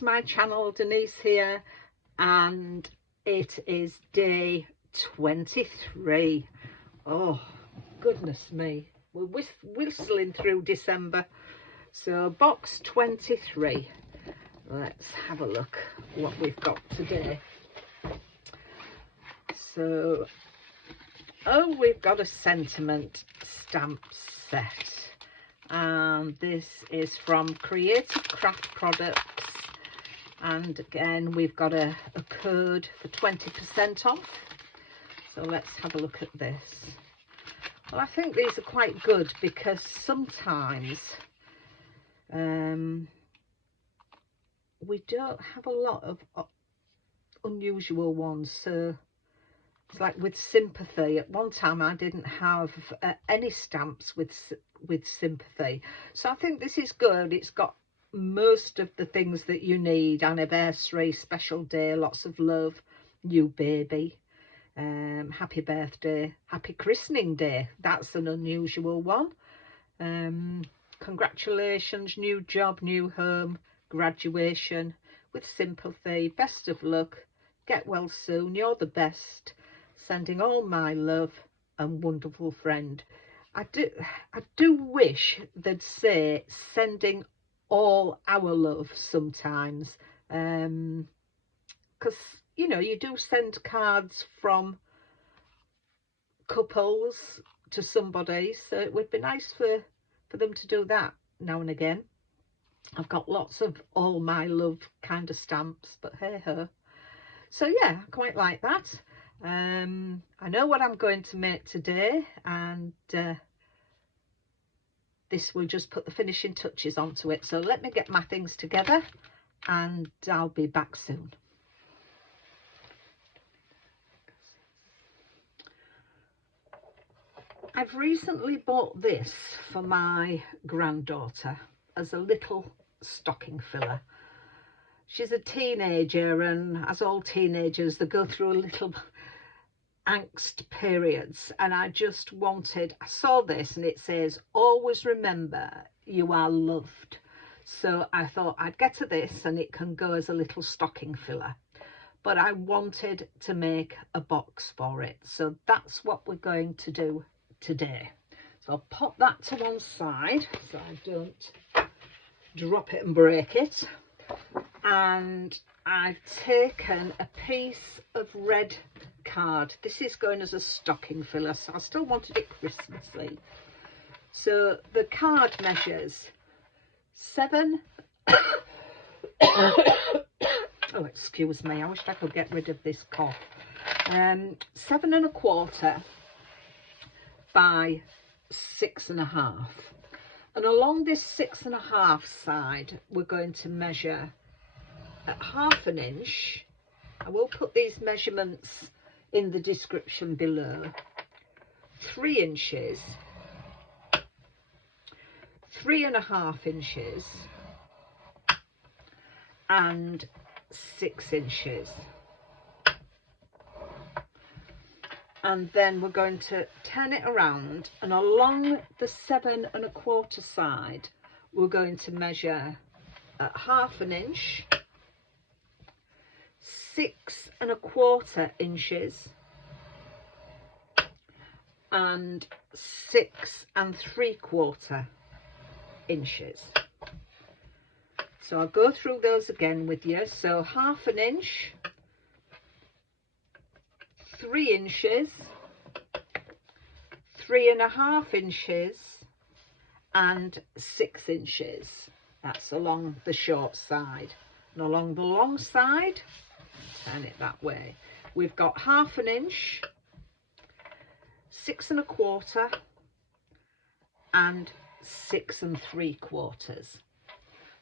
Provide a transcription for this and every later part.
to my channel. Denise here, and it is day 23. Oh goodness me, we're whistling through December. So box 23, let's have a look what we've got today. So, oh, we've got a sentiment stamp set, and this is from Creative Craft Products, and again we've got a code for 20% off. So let's have a look at this. Well, I think these are quite good because sometimes we don't have a lot of unusual ones. So it's like with sympathy. At one time I didn't have any stamps with sympathy, so I think this is good. It's got most of the things that you need: anniversary, special day, lots of love, new baby, happy birthday, happy christening day. That's an unusual one. Congratulations, new job, new home, graduation, with sympathy, best of luck, get well soon, you're the best, sending all my love, and wonderful friend. I do wish they'd say sending all our love sometimes, because you know, you do send cards from couples to somebody, so it would be nice for them to do that now and again. I've got lots of all my love kind of stamps, but hey ho. So yeah, I quite like that. I know what I'm going to make today, and this will just put the finishing touches onto it. So let me get my things together and I'll be back soon. I've recently bought this for my granddaughter as a little stocking filler. She's a teenager, and as all teenagers, they go through a little angst periods, and I just wanted, I saw this and it says, always remember you are loved. So I thought I'd get her this, and it can go as a little stocking filler. But I wanted to make a box for it, so that's what we're going to do today. So I'll pop that to one side so I don't drop it and break it. And I've taken a piece of red card. This is going as a stocking filler, so I still wanted it Christmassy. So the card measures 7 oh, excuse me, I wish I could get rid of this cough. 7 1/4 by 6 1/2, and along this 6 1/2 side we're going to measure at 1/2 inch. I will put these measurements in the description below. 3 inches, 3 1/2 inches, and 6 inches. And then we're going to turn it around, and along the 7 1/4 side we're going to measure at 1/2 inch, 6 1/4 inches, and 6 3/4 inches. So I'll go through those again with you. So 1/2 inch, 3 inches, 3 1/2 inches, and 6 inches. That's along the short side. And along the long side, turn it that way, we've got 1/2 inch, 6 1/4, and 6 3/4.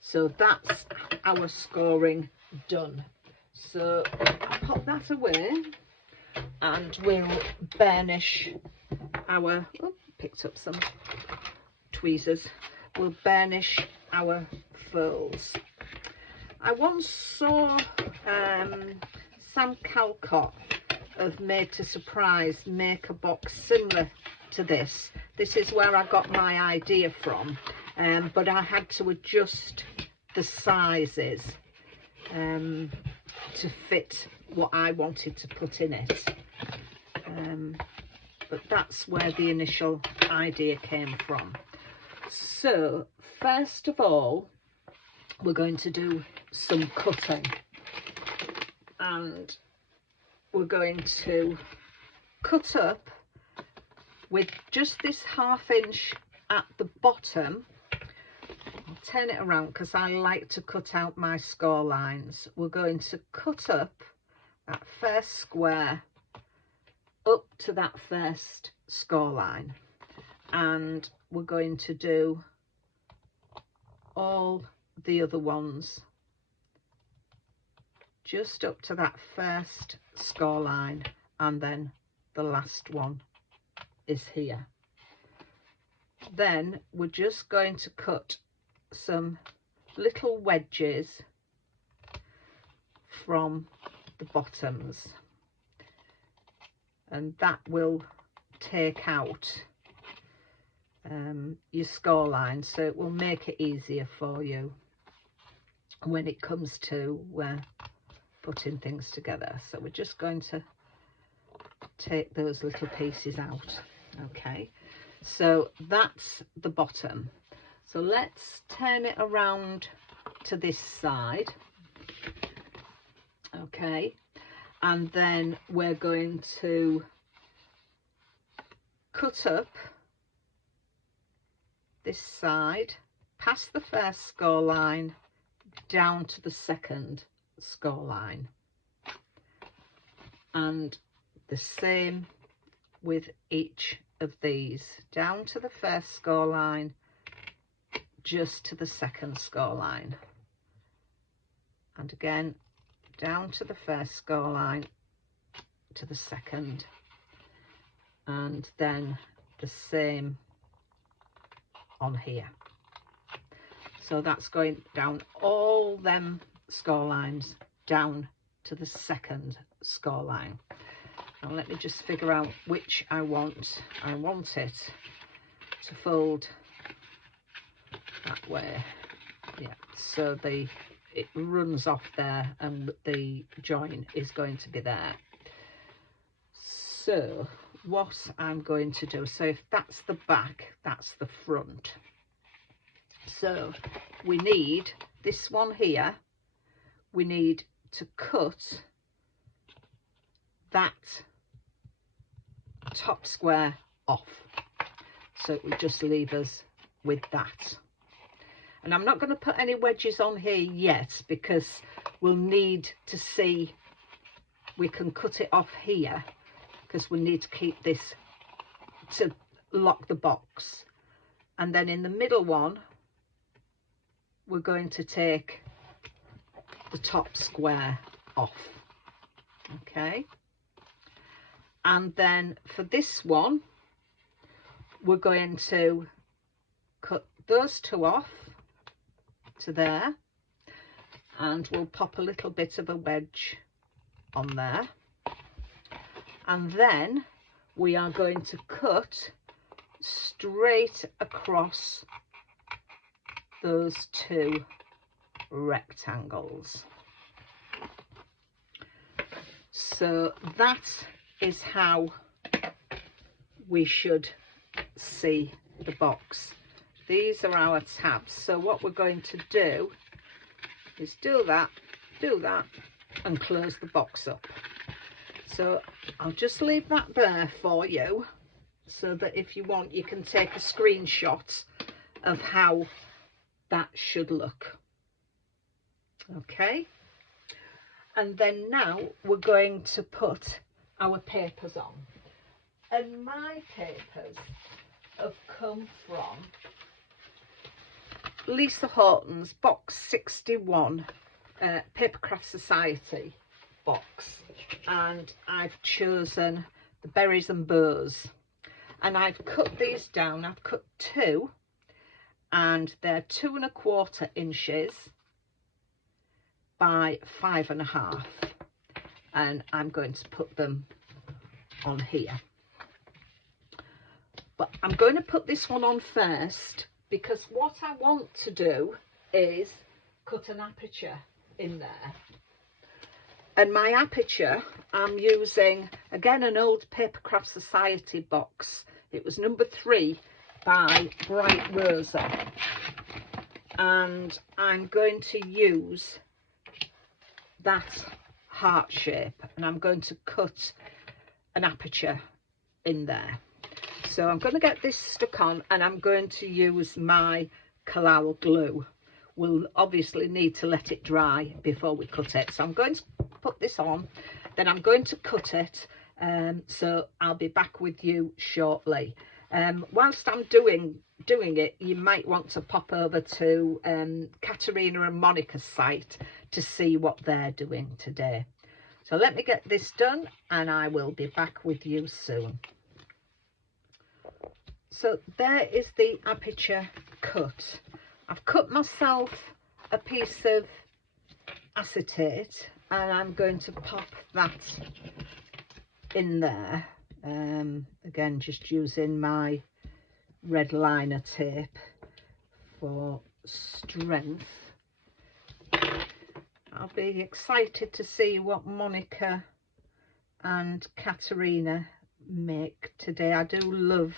So that's our scoring done. So I'll pop that away, and we'll burnish our, oh, picked up some tweezers, we'll burnish our folds. I once saw Sam Calcott of Made to Surprise make a box similar to this. This is where I got my idea from, but I had to adjust the sizes to fit what I wanted to put in it. But that's where the initial idea came from. So first of all, we're going to do some cutting, and we're going to cut up with just this 1/2 inch at the bottom. I'll turn it around because I like to cut out my score lines. We're going to cut up that first square up to that first score line, and we're going to do all the other ones just up to that first score line, and then the last one is here. Then we're just going to cut some little wedges from the bottoms, and that will take out your score line, so it will make it easier for you when it comes to putting things together. So we're just going to take those little pieces out. Okay, so that's the bottom. So let's turn it around to this side. Okay, and then we're going to cut up this side past the first score line down to the second score line, and the same with each of these, down to the first score line, just to the second score line, and again down to the first score line to the second, and then the same on here. So that's going down all them score lines down to the second score line. Now let me just figure out which I want. I want it to fold that way, yeah, so it runs off there and the join is going to be there. So what I'm going to do, so if that's the back, that's the front. So we need this one here, we need to cut that top square off, so it will just leave us with that. And I'm not going to put any wedges on here yet because we'll need to see, we can cut it off here because we need to keep this to lock the box. And then in the middle one, we're going to take the top square off. Okay. And then for this one, we're going to cut those two off to there, and we'll pop a little bit of a wedge on there, and then we are going to cut straight across those two rectangles. So that is how we should see the box. These are our tabs. So what we're going to do is do that, and close the box up. So I'll just leave that there for you, so that if you want, you can take a screenshot of how that should look. Okay. And then now we're going to put our papers on. And my papers have come from Lisa Horton's box 61 Papercraft Society box, and I've chosen the berries and bows, and I've cut these down. I've cut two, and they're 2 1/4 inches by 5 1/2, and I'm going to put them on here. But I'm going to put this one on first, because what I want to do is cut an aperture in there. And my aperture, I'm using, again, an old Papercraft Society box. It was number 3 by Bright Rosa. And I'm going to use that heart shape, and I'm going to cut an aperture in there. So I'm going to get this stuck on, and I'm going to use my Collal glue. We'll obviously need to let it dry before we cut it. So I'm going to put this on, then I'm going to cut it. So I'll be back with you shortly. Whilst I'm doing it, you might want to pop over to Katarina and Monika's site to see what they're doing today. So let me get this done and I will be back with you soon. So there is the aperture cut. I've cut myself a piece of acetate and I'm going to pop that in there. Again, just using my red liner tape for strength. I'll be excited to see what Monika and Katarina make today. I do love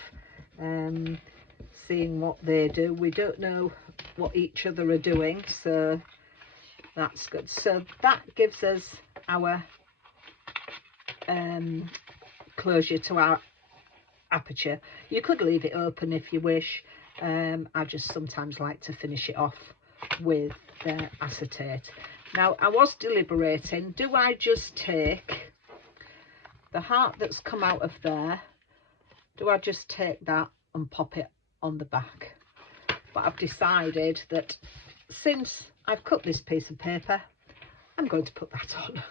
seeing what they do. We don't know what each other are doing, so that's good. So that gives us our closure to our aperture. You could leave it open if you wish. I just sometimes like to finish it off with acetate. Now, I was deliberating, do I just take the heart that's come out of there, do I just take that and pop it on the back? But I've decided that since I've cut this piece of paper, I'm going to put that on.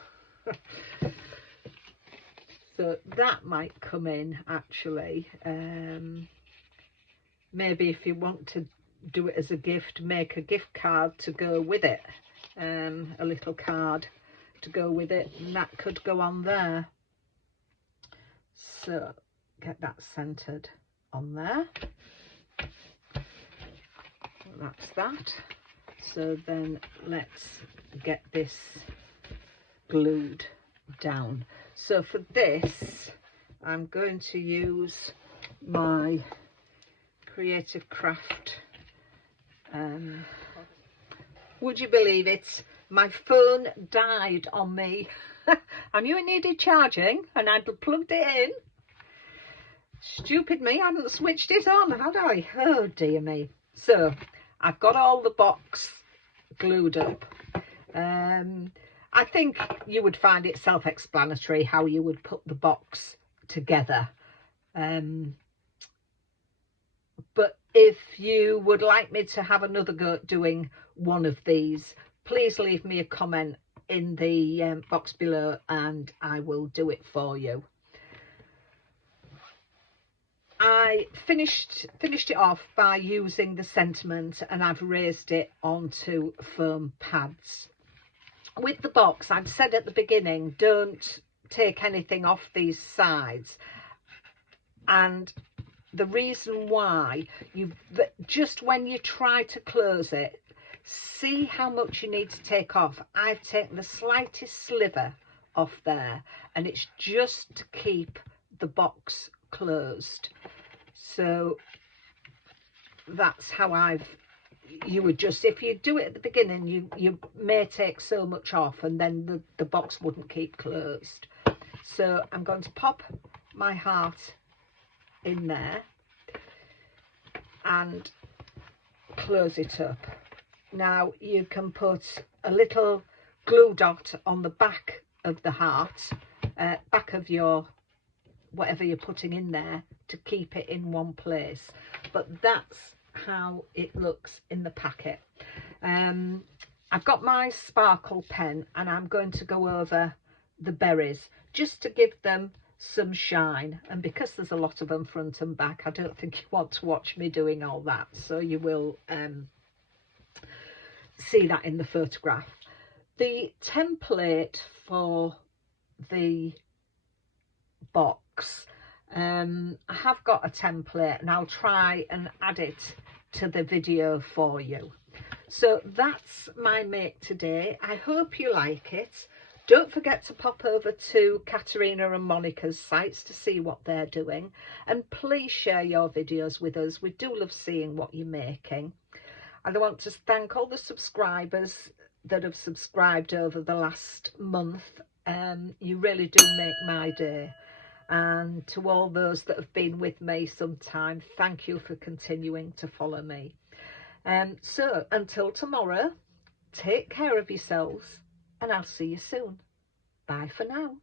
So that might come in, actually. Maybe if you want to do it as a gift, make a gift card to go with it. A little card to go with it, and that could go on there. So get that centered on there. That's that. So then let's get this glued down. So for this, I'm going to use my Creative Craft. Would you believe it? My phone died on me. I knew it needed charging and I'd plugged it in. Stupid me, I hadn't switched it on, had I? Oh dear me. So I've got all the box glued up. I think you would find it self-explanatory how you would put the box together. But if you would like me to have another go at doing one of these, please leave me a comment in the box below and I will do it for you. I finished it off by using the sentiment and I've raised it onto foam pads. With the box, I'd said at the beginning, don't take anything off these sides. And the reason why, just when you try to close it, see how much you need to take off. I've taken the slightest sliver off there, and it's just to keep the box closed. So that's how you would just, if you do it at the beginning, you may take so much off and then the box wouldn't keep closed. So I'm going to pop my heart in there and close it up. Now you can put a little glue dot on the back of the heart, back of your whatever you're putting in there, to keep it in one place. But that's how it looks in the packet. I've got my sparkle pen and I'm going to go over the berries just to give them some shine, and because there's a lot of them front and back, I don't think you want to watch me doing all that, so you will see that in the photograph. The template for the box, I have got a template and I'll try and add it to the video for you. So that's my make today. I hope you like it. Don't forget to pop over to Katarina and Monika's sites to see what they're doing, and please share your videos with us. We do love seeing what you're making. And I want to thank all the subscribers that have subscribed over the last month. You really do make my day. And to all those that have been with me some time, thank you for continuing to follow me. So until tomorrow, take care of yourselves, and I'll see you soon. Bye for now.